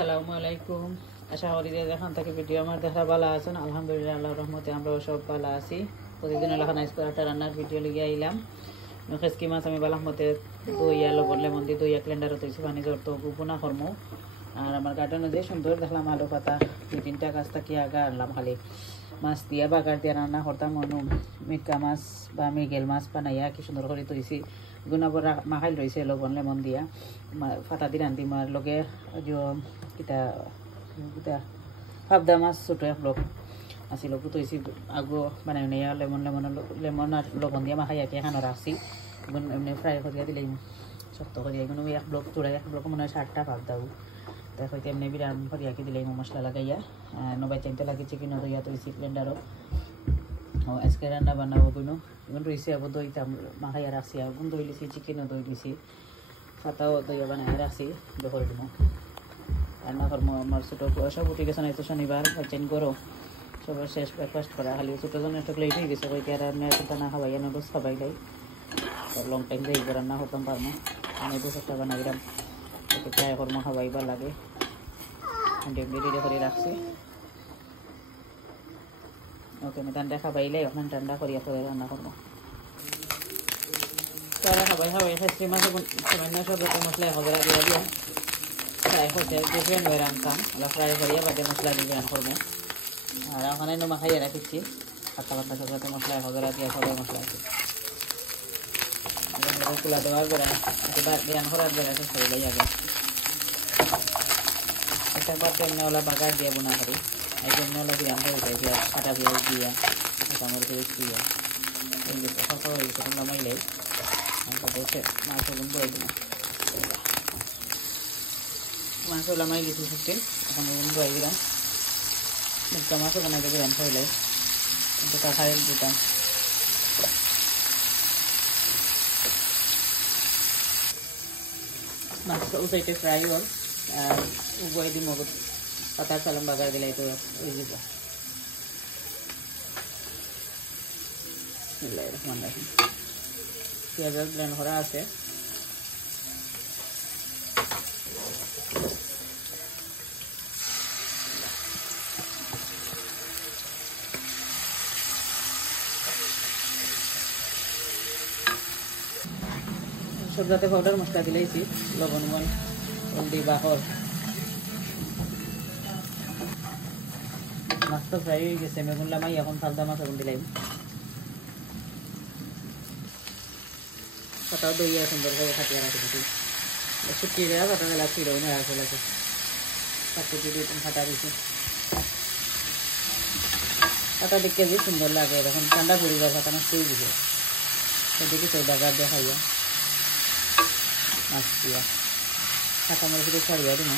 আসসালামু আলাইকুম। আশা করি যে যেখান থেকে ভিডিও আমার দেখা ভালো আছেন। আলহামদুলিল্লাহ, আল্লাহর রহমতে আমরা সব ভালো আছি। প্রতিদিন এলাকা নাইস করে একটা রান্নার ভিডিও লিগে আইলাম। খেসকি মাছ আমি বালার মতে দইয়া লবণ লেমন দিয়ে দইয়া ক্লেন্ডারও তৈছি পানি জ্বর তো গুপুনা কর্ম। আর আমার গার্ডেনে যে সুন্দর দেখলাম আলু পাতা 2-3টা গাছ থাকি আগা আনলাম, খালি মাছ দিয়া বাগার দিয়া রান্না করতাম। মনু মিকা মাছ বা মৃগেল মাছ বানাইয়া কি সুন্দর করে তৈছি। গুণাবর মাখাইল রয়েছে লবণ লেমন দিয়া ফাটা দি রান্ধি মার লগে কিতা কিতা পাবদা মাছ ছোটো এক লোক আসিল তৈছি আগো বানাই নিয়ে লেমন আর লবণ দিয়া মাখাই আঁকি এখানে রাখছি। এমনি ফ্রাই করিয়া দিলে শক্ত করিয়া এগুলো এক ব্লক চূড়াই এক ব্লক মনে হয় 7টা পাবদাও দেখো এমনি বিরান করিয়াকে দিলে মশলা লাগাইয়া নবাই চাইতে লাগে চিকেনও দইয়া তৈছি ব্লেন্ডারও। আজকে রান্না বানাবো কোনো এখন রয়েছে আবার দইটা মাখাইয়া রাখছি, আগুন দই লিছি, চিকেনও দই দিছি, পাতাও দইয়া বানাই রাখছি। দেখো দিন রান্না করবো। আমার ছোটো সব উঠে গেছে না, তো শনিবার চেন করো সবার শেষ ব্রেকফাস্ট করা, খালি ছোটো জন একটু লেট হয়ে গেছে কই আর মেয়েটা না খাবাই না রোজ খাবাই লাই লং টাইম যাই রান্না করতাম পারবো আমি তো চেষ্টা বানাইলাম একটু ট্রাই করবো খাবাইবার লাগে। রেডি করে রাখছি। ওকে আমি ঠান্ডা খাবাইলে ওখানে ঠান্ডা করিয়া করে রান্না করবো। তারা খাবাই খাইছি মাছ সামান্য সব রকম মশলা হজরা দিয়া দিয়া ফ্রাই করতে ডিফারেন্ট হয়ে রান্তাম, ওরা ফ্রাই করিয়া বাদে মশলা দিয়ে রান করবো। আর ওখানে নমা খাইয়া রাখিছি পাতা পাতা সব রকম মশলা হজরা দিয়া সবাই মশলা আছে কুলা দেওয়ার বেড়া বিরান করার বেড়া শেষ করে যাই আগে একবার তেমনি ওলা বাগার দিয়ে বোনা করি এই জন্য ওলা বিরান করে যায় পেঁয়াজ কাটা পেঁয়াজ দিয়া কামড় পেঁয়াজ দিয়া সফা হয়ে গেছে তোমরা মাইলে মাছ ওগুন বয়ে দিন মাছ ওলা মাই গেছি 15 এখন ওগুন বয়ে দিলাম। মুখটা মাছ ওখানে বিরান খাইলে কিন্তু কাঁঠায় দিতাম মাছটা উঠাইতে ফ্রাই হল আর উবয়ে দিম পাতার চালাম বাগার দিলে তো হয়ে যাব। পেঁয়াজের ব্লেন্ড করা আছে, সব যাতে পাউডার মশলা দিলেইছি লবণ হলদি বাহর মাছ তো ফ্রাই হয়ে গেছে। বেগুন লামাই এখন ফালদা মাছ এখন দিলাম পাতাও দইয়া সুন্দর করে খাটিয়া রাখি দিচ্ছি শুকিয়ে দেওয়া পাতা বেলা ছিল না রাখা লাগে পাতা দিয়ে ফাটা দিছি পাতা দেখতে যে সুন্দর লাগে এখন ঠান্ডা পরিবার পাতা নষ্ট হয়ে গেছে সেদিকে সেই বাগার দিয়ে খাইয়া মাছ দিয়া কাঁচা মরিচ ছড়িয়া দিন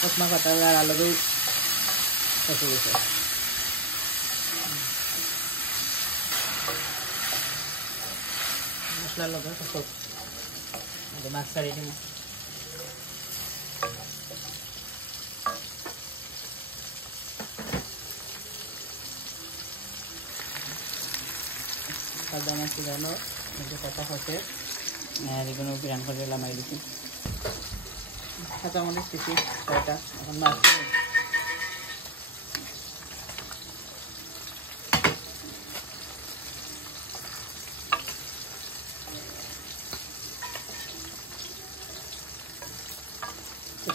কসমা পাতা আর আলাদাই ফসে গেছে। মশলার লগে সব মাছ ছাড়ি দিন সাদা মাছ ছিলানো কথা হচ্ছে আর এগুলো বিরান করে লামাই দিচ্ছি কাঁচামরিচ দিচ্ছি 6টা। এখন মাছ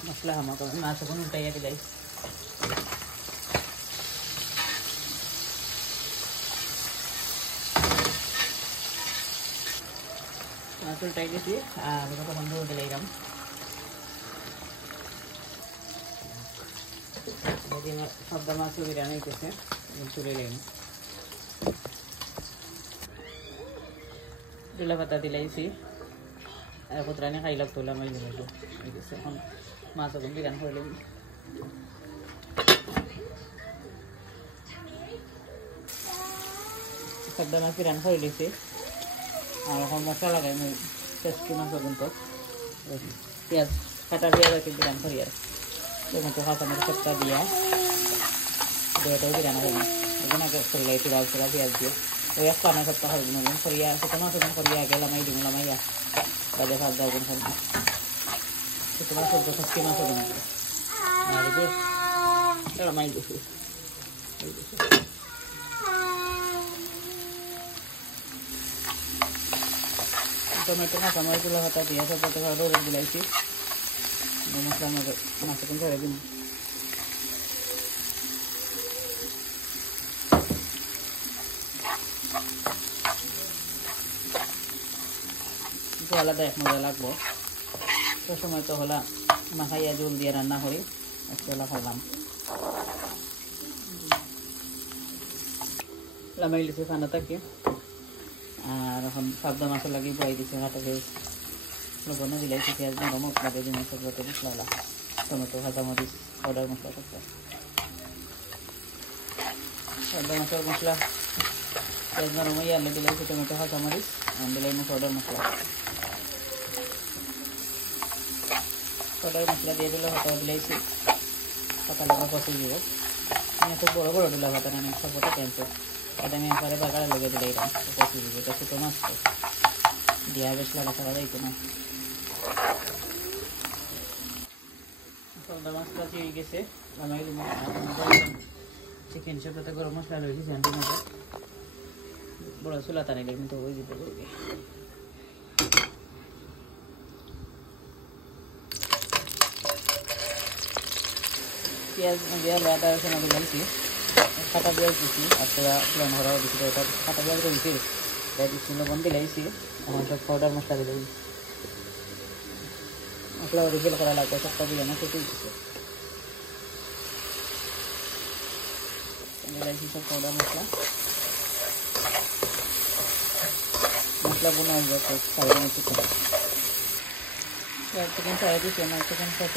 মশলা আমাকে মাছ এখন উল্টাইয়া দিলাই মাছ উল্টাই দিছি আর তখন দৌড় দিলাম সবদা মাছও বিরিয়ানি হইতেছে তুলে নিলাম। তুলা পাতা দিলাইছি আর কোতরানি খাইলাম তোলা মাই দিল হইতেছে। এখন মাছ এখন বিরিয়ানি করলাম সবদা মাছ বিরিয়ানি করে দিয়েছি আর এখন মশলা লাগাই আমি টেস্টি মাছ এখন তো পেঁয়াজ কাটা পেঁয়াজ আর কি বিরিয়ানি করি আর টমেটো কাঁচামরিচ সবটা দিয়া দইটাও বিরিয়ানি করবো এখন আগে করলে লাল চোরা পেঁয়াজ দিয়ে ওই এক পানা সপ্তাহ হবে না করিয়া ছোটো মাছ এখন করিয়া আগে লামাই দিব লামাইয়া বাজে ভাত দাও খাবো ছোট মাছ হচ্ছে খসকি মাছ হবে নাকি আর যে এটা মাই দিছি টমেটো না টমেটোগুলো হাতা দিয়ে সব কত রোদ দিলাইছি মশলা মাছ কিন্তু রেডি দিন আলাদা এক মজা লাগবো তো সময় তো হলা মাখাইয়া জল দিয়ে রান্না করি একটু হলা খাইলাম লামাই লিছে খানা থাকি আর এখন সাবদা মাছের লাগিয়ে বয়াই দিচ্ছে কাটা পেঁয়াজ লবণ দিলাইছি পেঁয়াজ নরম বাদে দিয়ে মাছের বটে মশলা টমেটো কাঁচামরিচ পাউডার মশলা করতে সাবদা মাছের মশলা পেঁয়াজ নরম হয়ে আলু দিলাইছি টমেটো কাঁচামরিচ দিলাই পাউডার মশলা মশলা দিয়ে দিলে হাতা দিলাইছি পাতা লাগা কষে দিব খুব বড় বড় দিলাম হাতা না সবটা ক্যান্সে এটা আমি একবারে বাগারে লেগে দিলে এটা কষে দিব এটা ছোটো মাছ তো দিয়া বেশ লাগা ছাড়া যাইতো না সবটা মাছটা চিড়ে গেছে আমি চিকেন সাথে গরম মশলা লইছি ঝান্ডি মতো বড় চুলা টানিলে কিন্তু হয়ে যাবে পেঁয়াজ দিয়ে আদা রসুন আগে ঢালছি কাটা পেঁয়াজ দিচ্ছি আর তোরা পুরান ঘরাও দিচ্ছি ওটা কাটা পেঁয়াজ দিচ্ছি দিচ্ছি লবণ দিলাইছি এখন সব পাউডার মশলা দিলে মশলা রিফিল করা লাগবে সবটা দিয়ে না সেটাই দিচ্ছে দিলাইছি সব পাউডার মশলা মশলা বোনা হয়ে যাচ্ছে সাড়ে চিকেন সাড়ে দিচ্ছি আমার চিকেন শেষ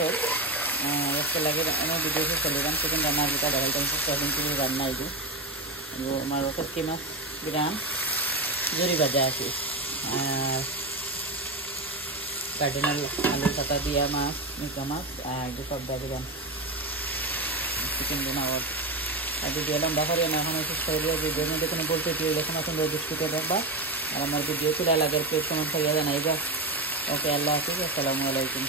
उसके लगे मैं वीडियो से चलेगा चिकन रान्ना आगे देखाई स्टार्टिंग के लिए रान्ना आइए वो हमारे खसकी माछ बिरान जुरी भाजा आसी कार्डिनाल आलू पाता दिया माछ मिका माछ जो सब बिरान चिकेन बनाओ আর ভিডিও লম্বা করি না এখন একটু শরীরে ভিডিওর মধ্যে কোনো বলতে চাই এরকম এখন ডিসপ্লে দেখবা আর আমার ভিডিও চলে লাগে একটু কমেন্ট করিয়া জানাইবা ওকে আল্লাহ হাফিজ আসসালামু আলাইকুম